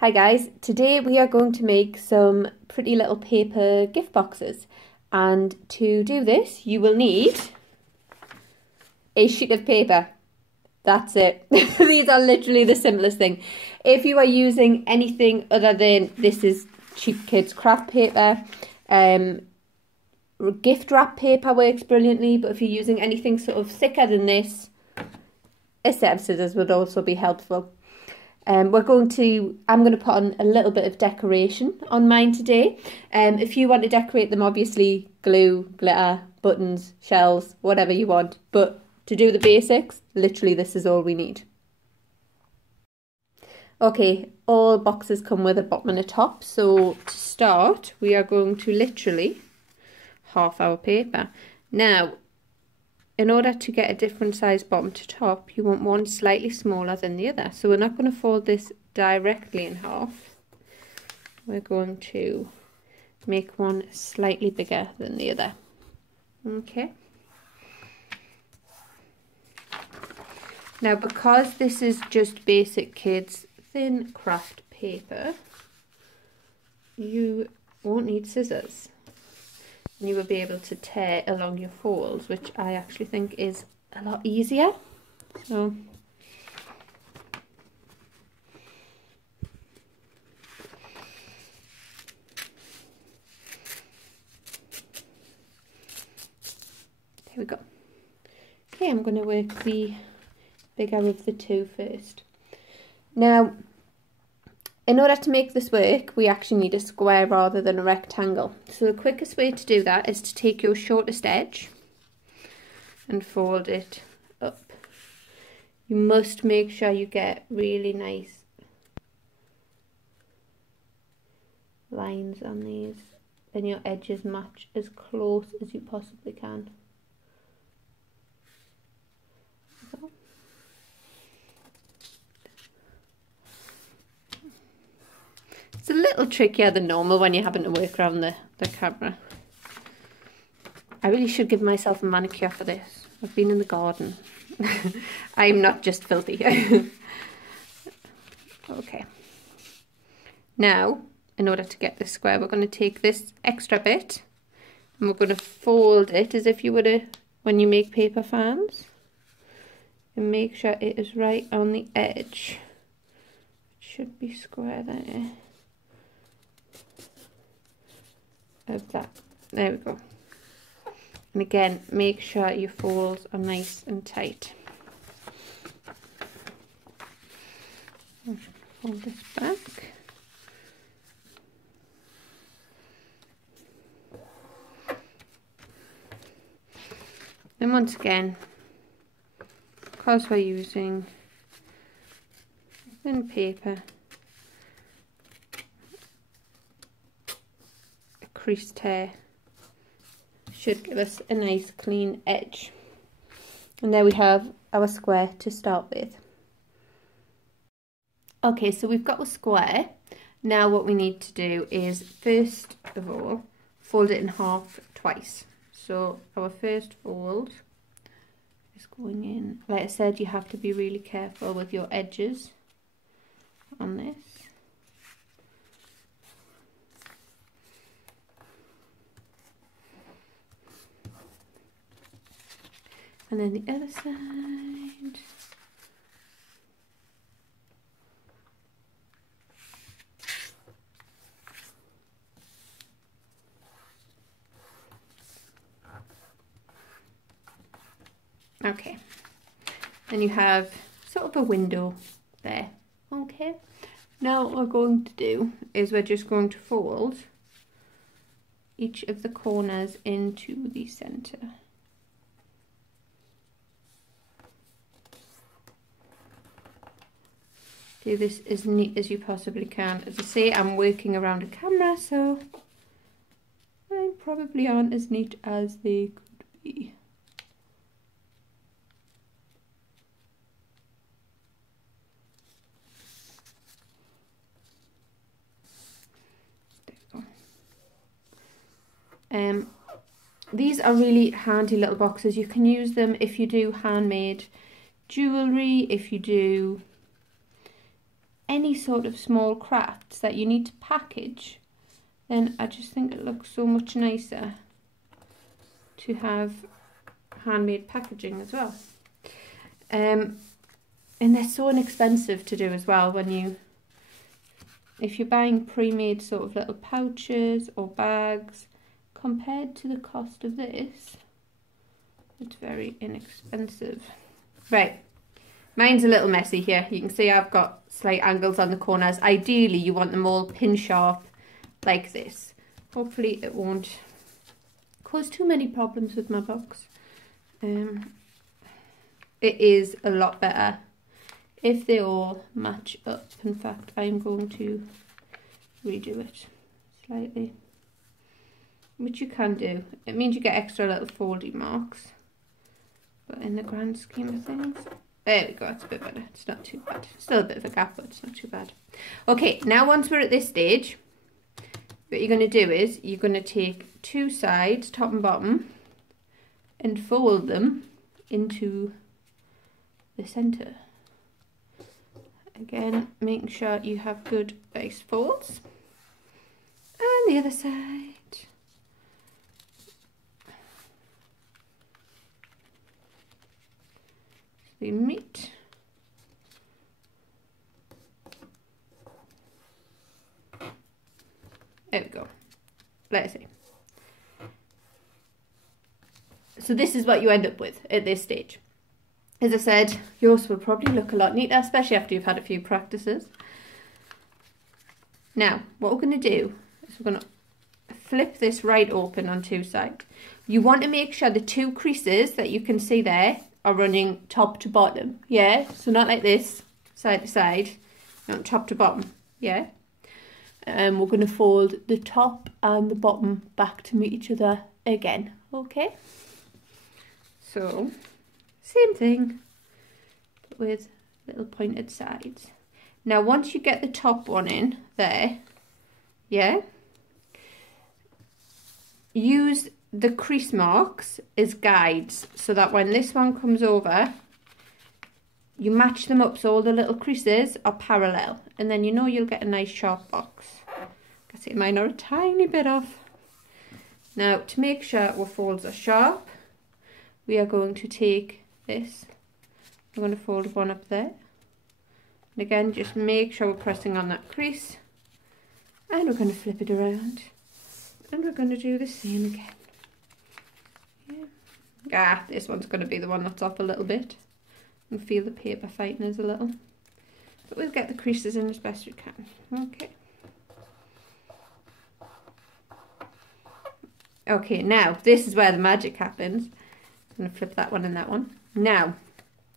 Hi guys, today we are going to make some pretty little paper gift boxes, and to do this you will need a sheet of paper. That's it. These are literally the simplest thing. If you are using anything other than this is cheap kids craft paper, gift wrap paper works brilliantly, but if you're using anything sort of thicker than this, a set of scissors would also be helpful. I'm going to put on a little bit of decoration on mine today. If you want to decorate them, obviously glue, glitter, buttons, shells, whatever you want. But to do the basics, literally this is all we need. Okay, all boxes come with a bottom and a top. So to start, we are going to literally half our paper. Now, in order to get a different size bottom to top, you want one slightly smaller than the other. So we're not going to fold this directly in half. We're going to make one slightly bigger than the other. Okay. Now, because this is just basic kids thin craft paper, you won't need scissors. And you will be able to tear along your folds, which I actually think is a lot easier. So there we go. Okay, I'm going to work the bigger of the two first. Now, in order to make this work, we actually need a square rather than a rectangle. So the quickest way to do that is to take your shortest edge and fold it up. You must make sure you get really nice lines on these and your edges match as close as you possibly can. So. It's a little trickier than normal when you're having to work around the camera. I really should give myself a manicure for this. I've been in the garden. I'm not just filthy. Okay. Now, in order to get this square, we're going to take this extra bit and we're going to fold it as if you would when you make paper fans. And make sure it is right on the edge. It should be square there. Of that. There we go. And again, make sure your folds are nice and tight. Fold this back. And once again, because we're using thin paper, crease tear should give us a nice clean edge. And there we have our square to start with. Okay, so we've got the square. Now what we need to do is, first of all, fold it in half twice. So our first fold is going in. Like I said, you have to be really careful with your edges on this. And then the other side. Okay. Then you have sort of a window there. Okay. Now what we're going to do is we're just going to fold each of the corners into the center. Do this as neat as you possibly can. As I say, I'm working around a camera, so I probably aren't as neat as they could be. There we go. These are really handy little boxes. You can use them if you do handmade jewellery, if you do any sort of small crafts that you need to package, then I just think it looks so much nicer to have handmade packaging as well. And they're so inexpensive to do as well. If you're buying pre-made sort of little pouches or bags, compared to the cost of this, it's very inexpensive. Right, mine's a little messy here. You can see I've got slight angles on the corners. Ideally, you want them all pin sharp like this. Hopefully it won't cause too many problems with my box. It is a lot better if they all match up. In fact, I'm going to redo it slightly, which you can do. It means you get extra little foldy marks, but in the grand scheme of things, there we go, it's a bit better. It's not too bad. Still a bit of a gap, but it's not too bad. Okay, now once we're at this stage, what you're going to do is you're going to take two sides, top and bottom, and fold them into the centre. Again, making sure you have good base folds. And the other side. We meet. There we go. Let's see. So this is what you end up with at this stage. As I said, yours will probably look a lot neater, especially after you've had a few practices. Now, what we're going to do is we're going to flip this right open on two sides. You want to make sure the two creases that you can see there are running top to bottom, yeah? So not like this, side to side, not top to bottom, yeah? We're going to fold the top and the bottom back to meet each other again, okay? So, same thing, but with little pointed sides. Now, once you get the top one in there, yeah, use the crease marks as guides so that when this one comes over, you match them up so all the little creases are parallel, and then you know you'll get a nice sharp box. I can see mine are a tiny bit off. Now, to make sure our folds are sharp, we are going to take this, we're going to fold one up there, and again just make sure we're pressing on that crease, and we're going to flip it around, and we're going to do the same again. Yeah. This one's going to be the one that's off a little bit, and feel the paper fighting us a little, but we'll get the creases in as best we can. Okay. Okay, now this is where the magic happens. I'm going to flip that one and that one. Now,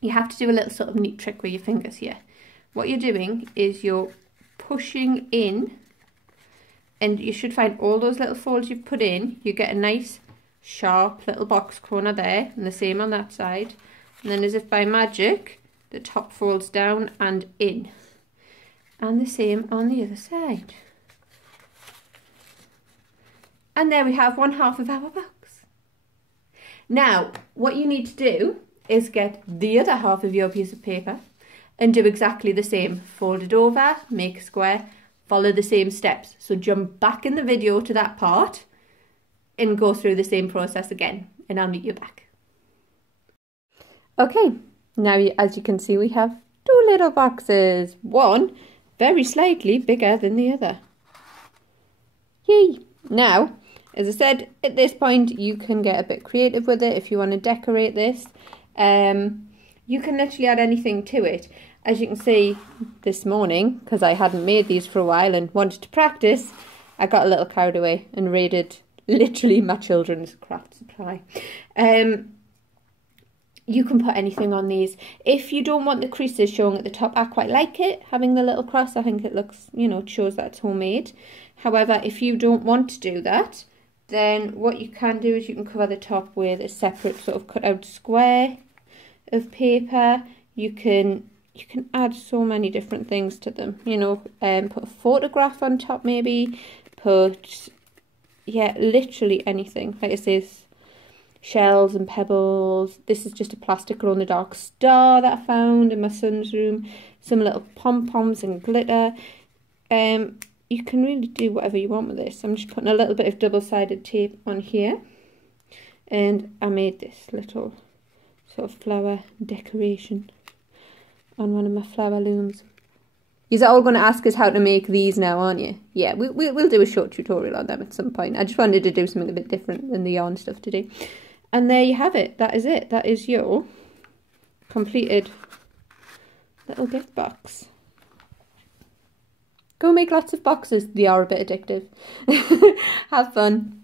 you have to do a little sort of neat trick with your fingers here. What you're doing is you're pushing in, and you should find all those little folds you've put in, you get a nice sharp little box corner there, and the same on that side. And then as if by magic, the top folds down and in. And the same on the other side. And there we have one half of our box. Now, what you need to do is get the other half of your piece of paper and do exactly the same. Fold it over, make a square, follow the same steps. So jump back in the video to that part and go through the same process again, and I'll meet you back. Okay, now as you can see, we have two little boxes. One very slightly bigger than the other. Yay! Now, as I said, at this point you can get a bit creative with it if you want to decorate this. You can literally add anything to it. As you can see this morning, because I hadn't made these for a while and wanted to practice, I got a little carried away and raided literally my children's craft supply. You can put anything on these. If you don't want the creases showing at the top, I quite like it, having the little cross. I think it looks, you know, it shows that it's homemade. However, if you don't want to do that, then what you can do is you can cover the top with a separate sort of cut out square of paper. You can add so many different things to them, you know, put a photograph on top maybe, put, yeah, literally anything. Like I say, shells and pebbles. This is just a plastic glow-in-the-dark star that I found in my son's room. Some little pom-poms and glitter. You can really do whatever you want with this. I'm just putting a little bit of double-sided tape on here. And I made this little sort of flower decoration on one of my flower looms. You're all going to ask us how to make these now, aren't you? Yeah, we'll do a short tutorial on them at some point. I just wanted to do something a bit different than the yarn stuff today. And there you have it. That is it. That is your completed little gift box. Go make lots of boxes. They are a bit addictive. Have fun.